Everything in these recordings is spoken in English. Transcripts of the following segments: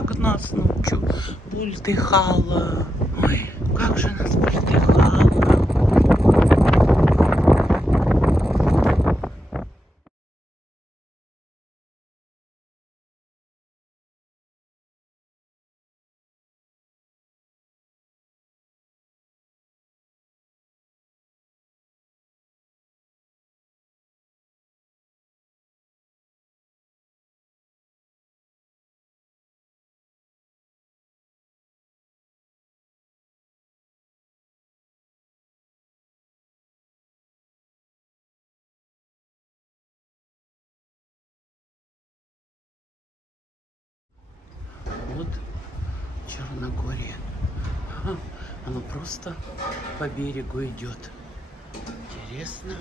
как нас ночью бултыхало. Ой, как же нас бултыхало. Вот Черногория. Оно просто по берегу идет. Интересно.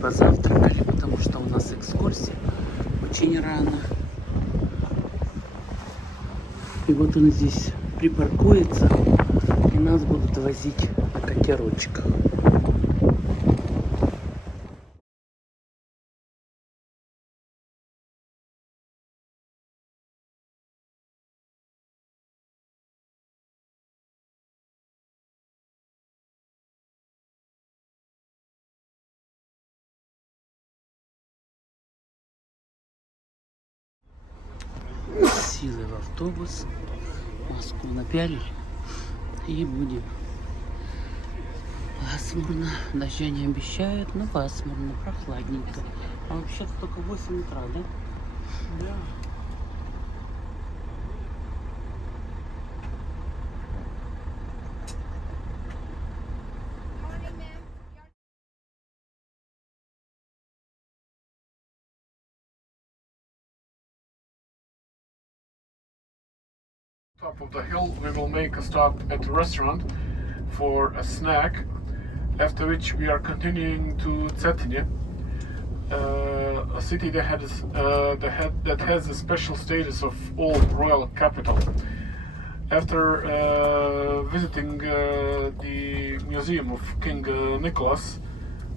Позавтракали, потому что у нас экскурсия очень рано. И вот он здесь припаркуется, и нас будут возить на катерочках. Силы в автобус, маску напялили и будем. Пасмурно, дождя не обещают, но пасмурно, прохладненько. А вообще-то только 8 утра, да? Да. Top of the hill, we will make a stop at a restaurant for a snack, after which we are continuing to Cetinje, a city that has a special status of old royal capital. After visiting the museum of King Nicholas,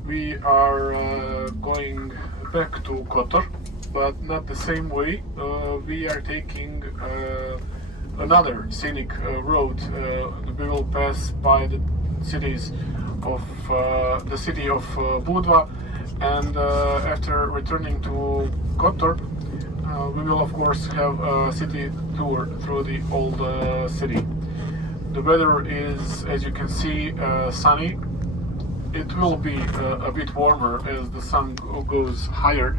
we are going back to Kotor, but not the same way. We are taking another scenic road. We will pass by the cities of the city of Budva, and after returning to Kotor, we will of course have a city tour through the old city. The weather is, as you can see, sunny. It will be a bit warmer as the sun goes higher,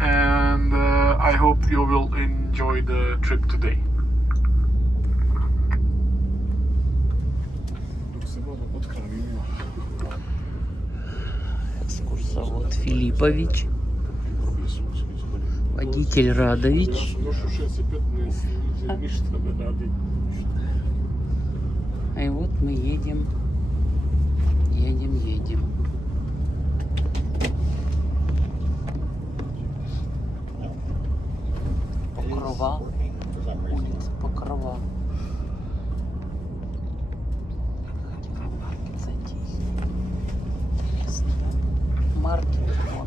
and I hope you will enjoy the trip today. Экскурсовод Филиппович, водитель Радович. И вот мы едем. Покрова. Улица Покрова.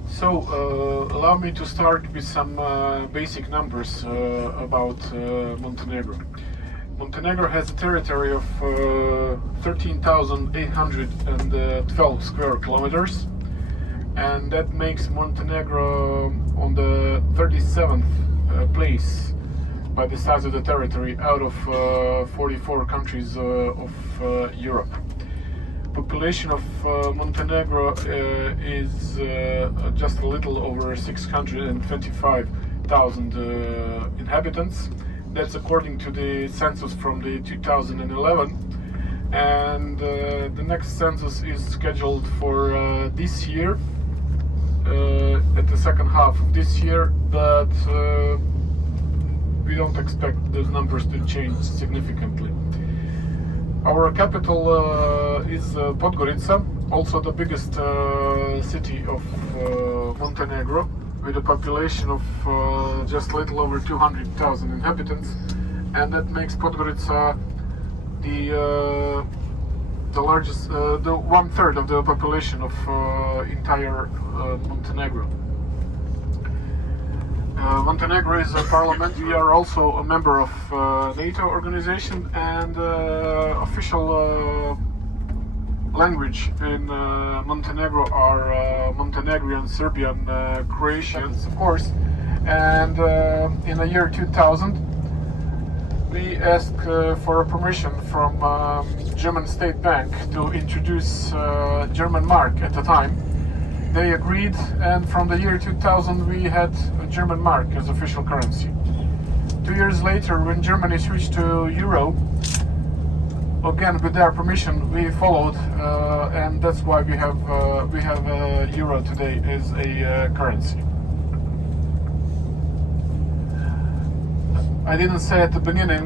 So, allow me to start with some basic numbers about Montenegro. Montenegro has a territory of 13,812 square kilometers, and that makes Montenegro on the 37th place by the size of the territory out of 44 countries of Europe. Population of Montenegro is just a little over 625,000 inhabitants. That's according to the census from the 2011, and the next census is scheduled for this year, at the second half of this year, but we don't expect those numbers to change significantly. Our capital is Podgorica, also the biggest city of Montenegro, with a population of just a little over 200,000 inhabitants, and that makes Podgorica the largest, the 1/3 of the population of entire Montenegro. Montenegro is a parliament. We are also a member of NATO organization, and official language in Montenegro are Montenegrin, Serbian, Croatians, of course. And in the year 2000, we asked for a permission from German State Bank to introduce German mark at the time. They agreed, and from the year 2000 we had a German mark as official currency. 2 years later, when Germany switched to euro, again with their permission, we followed, and that's why we have euro today as a currency. I didn't say at the beginning,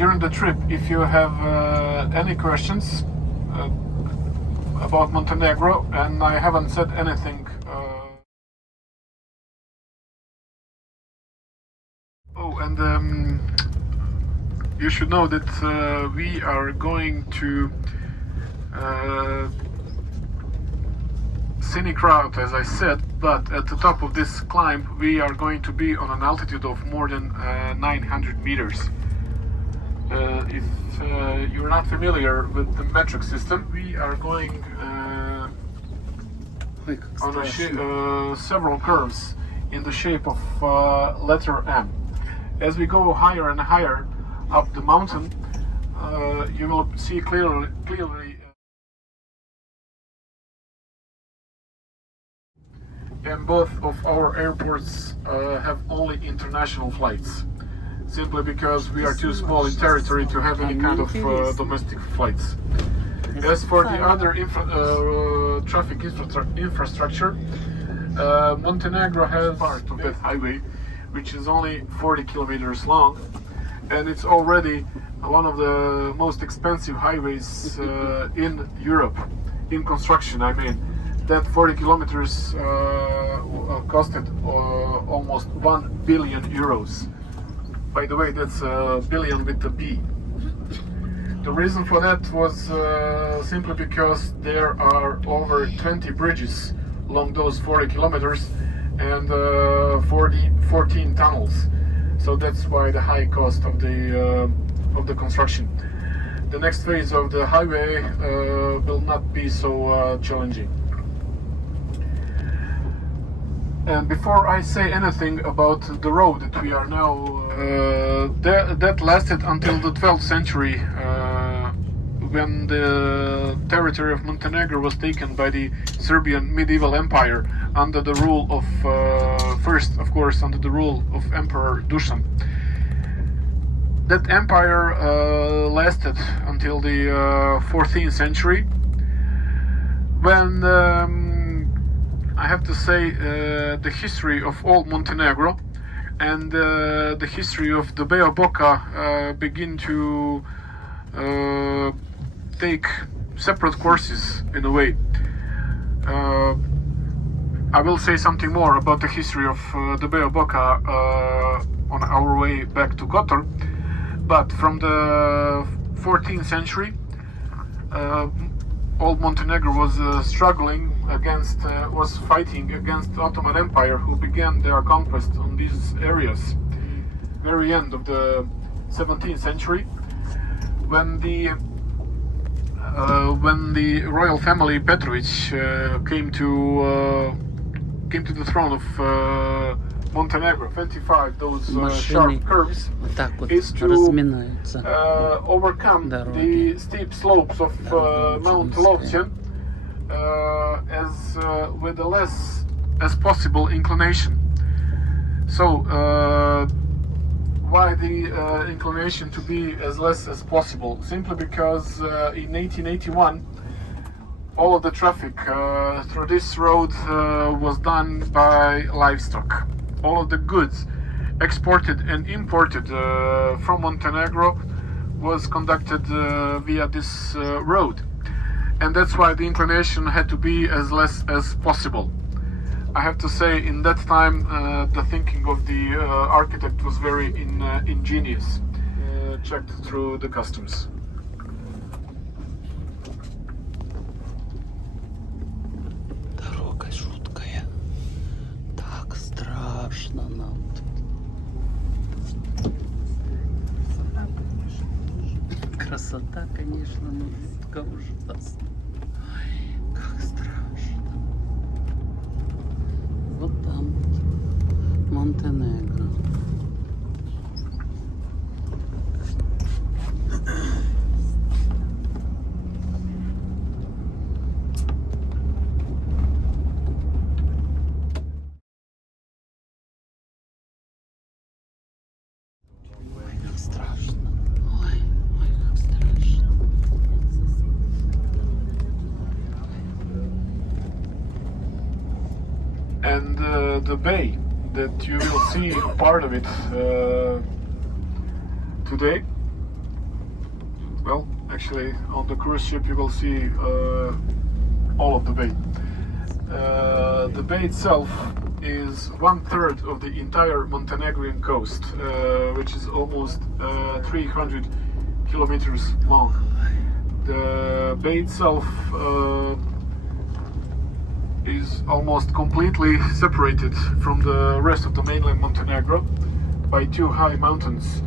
during the trip, if you have any questions about Montenegro, and I haven't said anything. And you should know that we are going to scenic route, as I said, but at the top of this climb we are going to be on an altitude of more than 900 meters. If you're not familiar with the metric system, we are going on several curves in the shape of letter M. As we go higher and higher up the mountain, you will see clearly and both of our airports have only international flights, simply because we are too small in territory to have any kind of domestic flights. As for the other traffic infrastructure, Montenegro has part of that highway, which is only 40 kilometers long, and it's already one of the most expensive highways in Europe, in construction, I mean. That 40 kilometers costed almost 1 billion euros. By the way, that's a billion with a B. The reason for that was simply because there are over 20 bridges along those 40 kilometers and 14 tunnels. So that's why the high cost of the construction. The next phase of the highway will not be so challenging. And before I say anything about the road that we are now, that lasted until the 12th century, when the territory of Montenegro was taken by the Serbian medieval empire under the rule of, first of course under the rule of Emperor Dusan. That empire lasted until the 14th century, when I have to say the history of old Montenegro and the history of the Bay of Boca begin to take separate courses in a way. I will say something more about the history of the Bay of Boca on our way back to г.Котор, but from the 14th century old Montenegro was struggling against, was fighting against the Ottoman Empire, who began their conquest on these areas. Very end of the 17th century, when the royal family Petrovic came to the throne of Montenegro. 25 those sharp curves is to overcome the steep slopes of Mount Lovćen with the less as possible inclination. So why the inclination to be as less as possible? Simply because in 1881 all of the traffic through this road was done by livestock. All of the goods, exported and imported from Montenegro was conducted via this road, and that's why the inclination had to be as less as possible. I have to say, in that time, the thinking of the architect was very ingenious. Checked through the customs. Дорога жуткая. Так страшно нам тут. Красота, конечно, но жутко ужасно. Ой, как страшно. Вот там вот Монтенегро. Ой, как страшно. Ой, ой, как страшно. And the bay that you will see part of it today. Well, actually, on the cruise ship you will see all of the bay. The bay itself is 1/3 of the entire Montenegrin coast, which is almost 300 kilometers long. The bay itself is almost completely separated from the rest of the mainland Montenegro by two high mountains.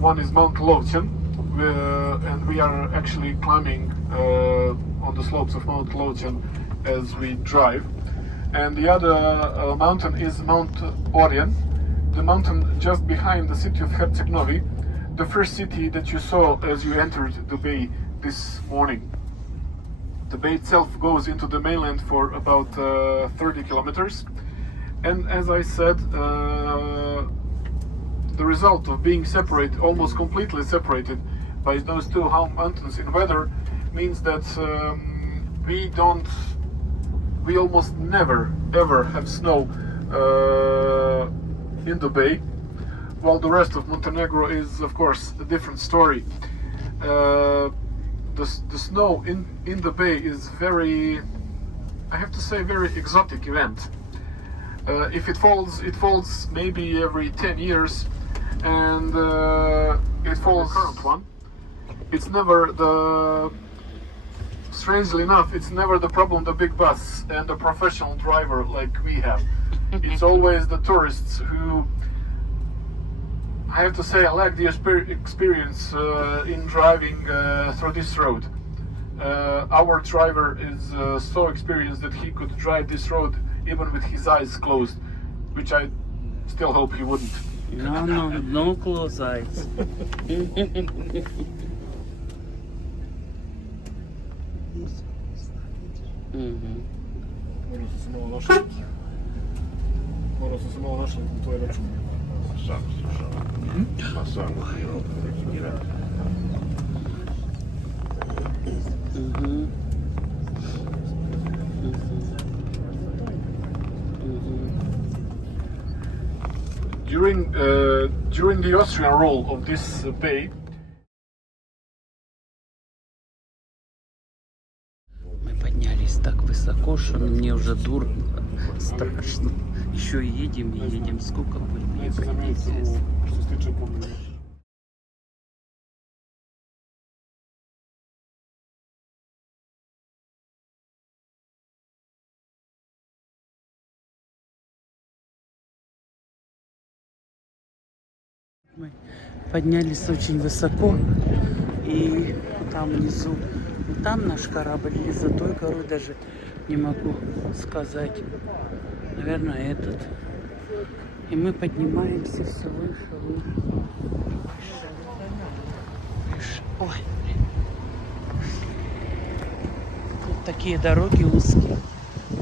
One is Mount Lovćen, and we are actually climbing on the slopes of Mount Lovćen as we drive. And the other mountain is Mount Orjan, the mountain just behind the city of Herceg Novi, the first city that you saw as you entered the bay this morning. The bay itself goes into the mainland for about 30 kilometers, and as I said, the result of being separated, almost completely separated by those two high mountains in weather, means that we almost never ever have snow in the bay, while the rest of Montenegro is, of course, a different story. The snow in the bay is very, I have to say, very exotic event. If it falls maybe every 10 years, and it falls. The current one. It's never the. Strangely enough, it's never the problem the big bus and the professional driver like we have. It's always the tourists who, I have to say, I lack the experience in driving through this road. Our driver is so experienced that he could drive this road even with his eyes closed, which I still hope he wouldn't. No close eyes. Moram se malo našao u tvoj račun. During the Austrian rule of this bay, Мы поднялись так высоко, что мне уже дурно, страшно. Еще едем и едем. Сколько будем ехать, неизвестно. što se tiče pomena. Мы поднялись очень высоко, и там внизу, там наш корабль, или за той горой даже не могу сказать. Наверное, этот. И мы поднимаемся все выше, выше. Выше. Ой, блин. Тут такие дороги узкие.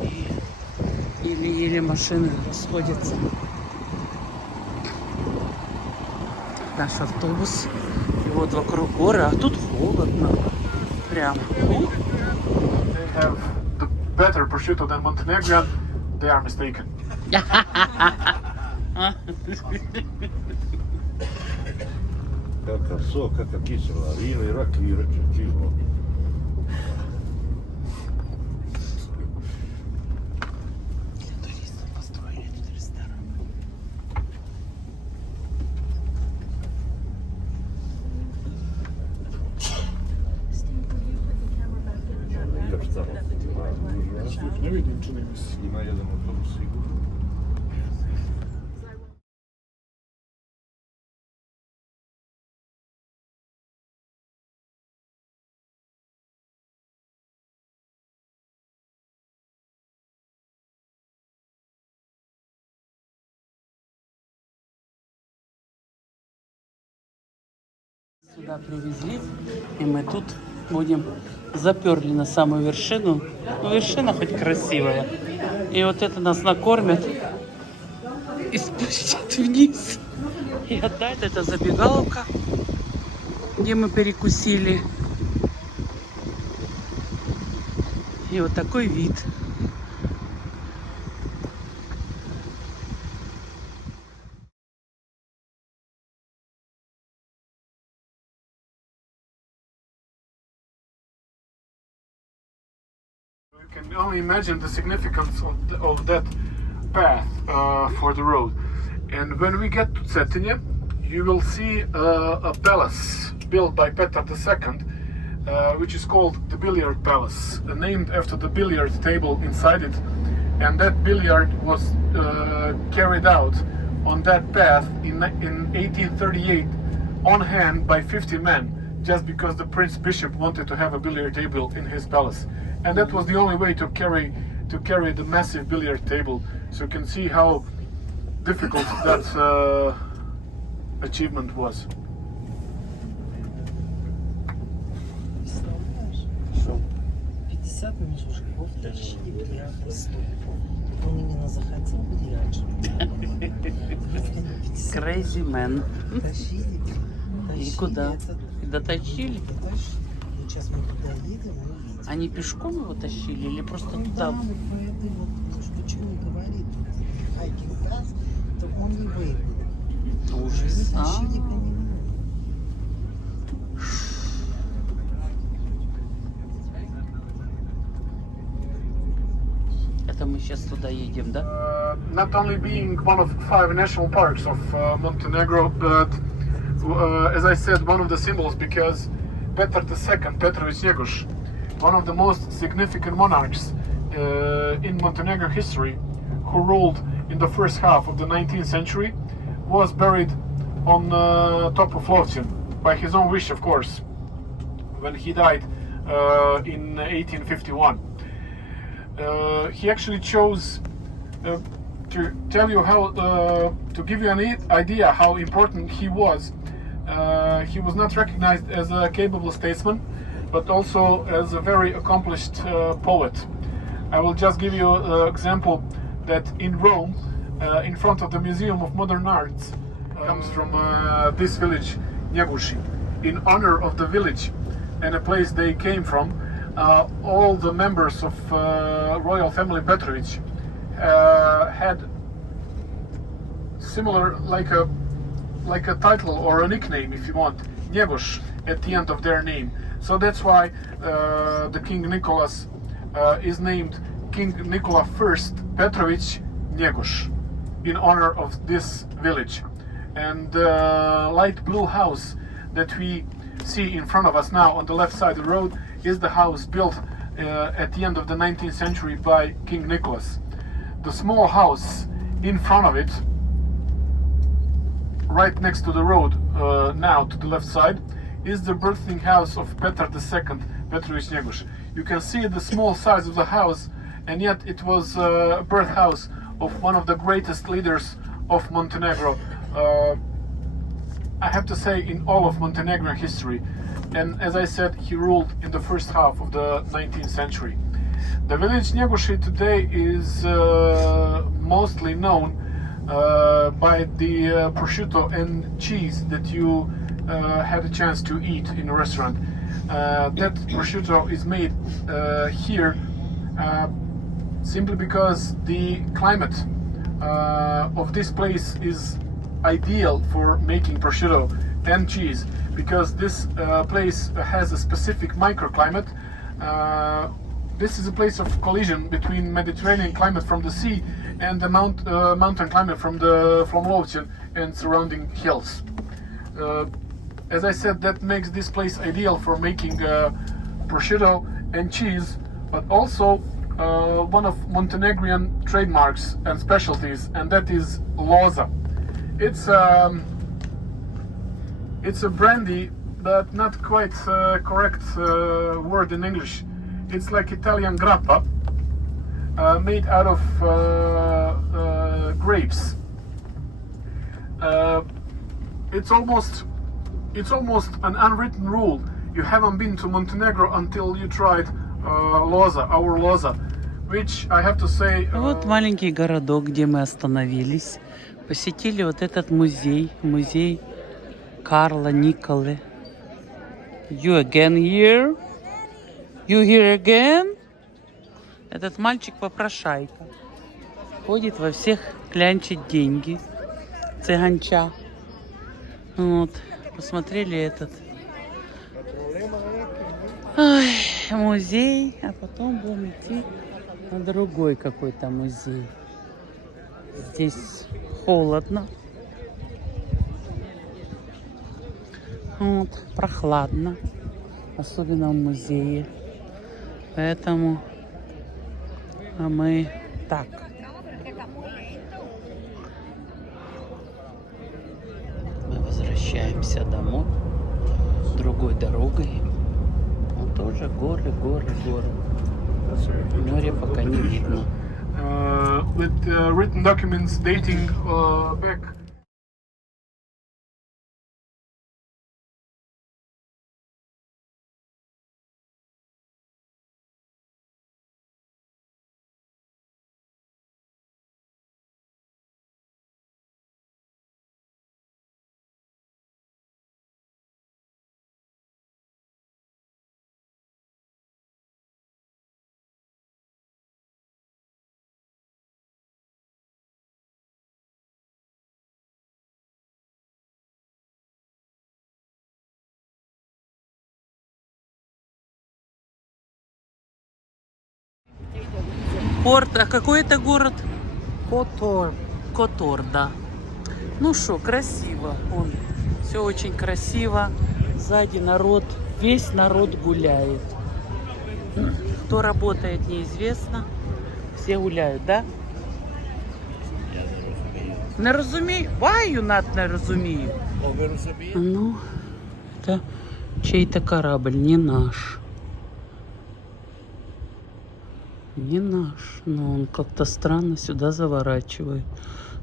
И еле-еле машины расходятся. Наш автобус. И вот вокруг горы, а тут холодно. Прям. They have the better prosciutto than Montenegrin. They are mistaken. А? Kakav sok, kakav kisela vina i rakiju reče čivo. Для туристов построили тут ресторан. Još tamo ima Ne vidim, čini mi se. ima jedan autobus sigurno. Сюда привезли, и мы тут будем заперли на самую вершину. Ну, вершина хоть красивая. И вот это нас накормят и спустят вниз. И отдать это забегаловка, где мы перекусили. И вот такой вид. You can only imagine the significance of that path for the road. And when we get to Cetinje, you will see a palace built by Petar II, which is called the Billiard Palace, named after the billiard table inside it. And that billiard was carried out on that path in 1838 on hand by 50 men, just because the Prince Bishop wanted to have a billiard table in his palace. And that was the only way to carry the massive billiard table. So you can see how difficult that achievement was. Что? 50 мужиков тащили бляха стол. Он именно захотел бляж. Crazy man. Тащили. И куда? И дотащили? Вот сейчас мы туда едем, мы увидим. Они пешком его тащили или просто Ну туда? да, вот по этой вот, что не говорит, хайкинг газ, то он не выиграл. Ужас. Они тащили по нему. Это мы сейчас туда едем, да? Not only being one of 5 national parks of Montenegro, but as I said, one of the symbols, because Petar II, Petrović Njegoš, one of the most significant monarchs in Montenegro history, who ruled in the first half of the 19th century, was buried on top of Lovćen, by his own wish, of course, when he died in 1851. He actually chose to tell you how, to give you an idea how important he was. He was not recognized as a capable statesman, but also as a very accomplished poet. I will just give you an example that in Rome, in front of the Museum of Modern Arts, comes from this village, Njeguši. In honor of the village and a place they came from, all the members of royal family Petrović had similar, like a title or a nickname, if you want, Njegoš, at the end of their name. So that's why the King Nicholas is named King Nikola I Petrović Njegoš, in honor of this village. And the light blue house that we see in front of us now on the left side of the road is the house built at the end of the 19th century by King Nicholas. The small house in front of it, right next to the road now to the left side, is the birthing house of Petar II, Petrović Njegoš. You can see the small size of the house, and yet it was a birth house of one of the greatest leaders of Montenegro. I have to say, in all of Montenegrin history. And as I said, he ruled in the first half of the 19th century. The village Njegoši today is mostly known by the prosciutto and cheese that you had a chance to eat in a restaurant. That prosciutto is made here simply because the climate of this place is ideal for making prosciutto and cheese, because this place has a specific microclimate. This is a place of collision between Mediterranean climate from the sea and the mountain climate from the Flomlovchen and surrounding hills. As I said, that makes this place ideal for making prosciutto and cheese, but also one of Montenegrin trademarks and specialties, and that is loza. It's a brandy, but not quite correct word in English. It's like Italian grappa, made out of grapes. It's almost an unwritten rule. You haven't been to Montenegro until you tried loza, our loza, which I have to say. Вот маленький городок, где мы остановились. Посетили вот этот музей, музей Карла Николы. You again here? You here again? Этот мальчик попрошайка. Ходит во всех, клянчит деньги. Цыганча. Вот. Посмотрели этот музей, а потом будем идти на другой какой-то музей. Здесь холодно. Вот, прохладно. Особенно в музее. Поэтому мы так. Мы возвращаемся домой. Другой дорогой. Но тоже горы, горы, горы. Море пока не видно. With written documents dating back. Порт, а какой это город? Котор. Котор, да. Ну что, красиво. Он, все очень красиво. Сзади народ, весь народ гуляет. Кто работает, неизвестно. Все гуляют, да? Не розумію? Why you not не розумію? Ну, это чей-то корабль, не наш. Не наш, но он как-то странно сюда заворачивает.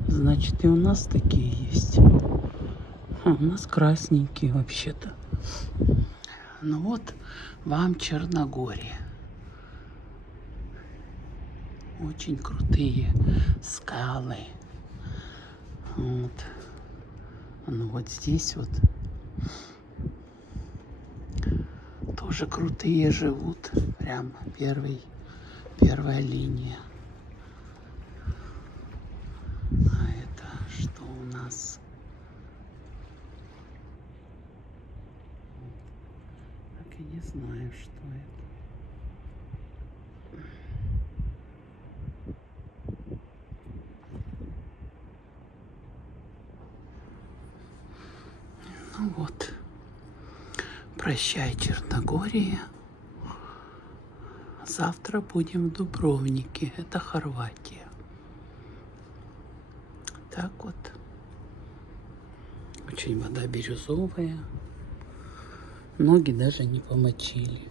Значит, и у нас такие есть. У нас красненькие вообще-то. Ну вот вам Черногория. Очень крутые скалы. Вот. Ну вот здесь вот тоже крутые живут. Прям первая линия. А это что у нас? Так и не знаю, что это. Ну вот. Прощай, Черногория. Завтра будем в Дубровнике. Это Хорватия. Так вот. Очень вода бирюзовая. Ноги даже не помочили.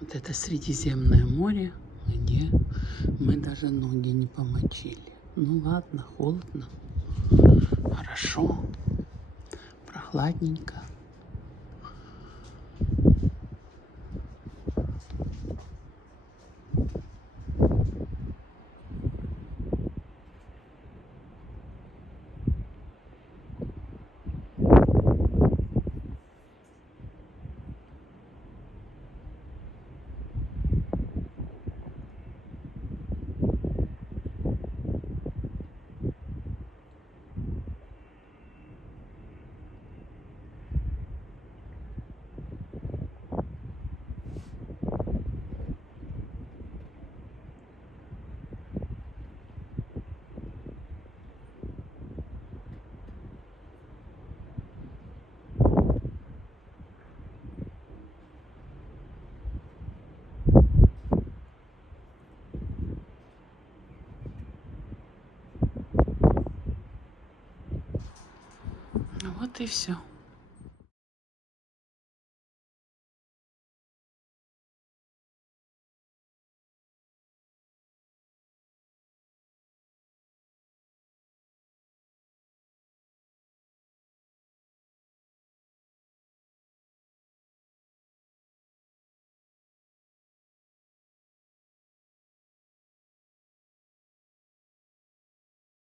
Вот это Средиземное море, где мы даже ноги не помочили. Ну ладно, холодно. Хорошо. Прохладненько. Вот и все.